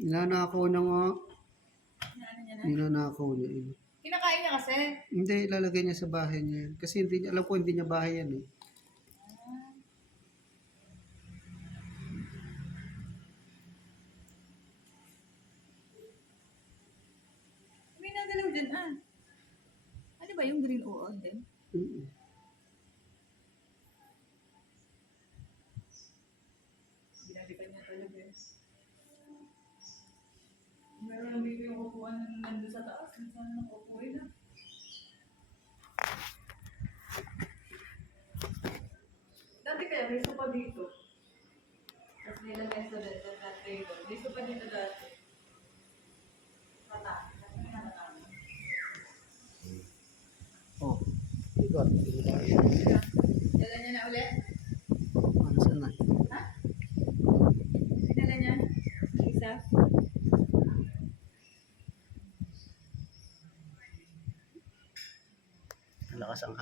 Ninanakaw na nga. Ano niya na? Ninanakaw niya yun. Kinakain niya kasi. Hindi, ilalagay niya sa bahay niya yan. Kasi hindi niya, alam ko hindi niya bahay yan eh. May nagalaw dyan Ano ba yung green uod din? Ginalikan niya talaga eh. Meron lang dito yung upuan na nandun sa taas. Saan nakukuhin na? Dati kaya may sopa dito. Tapos nilagay sa table. May sopa dito dati. Mata. Oh, ikot. Dala niya na ulit? Ano saan na? Ha? Dala niya? Isa? Malakas ang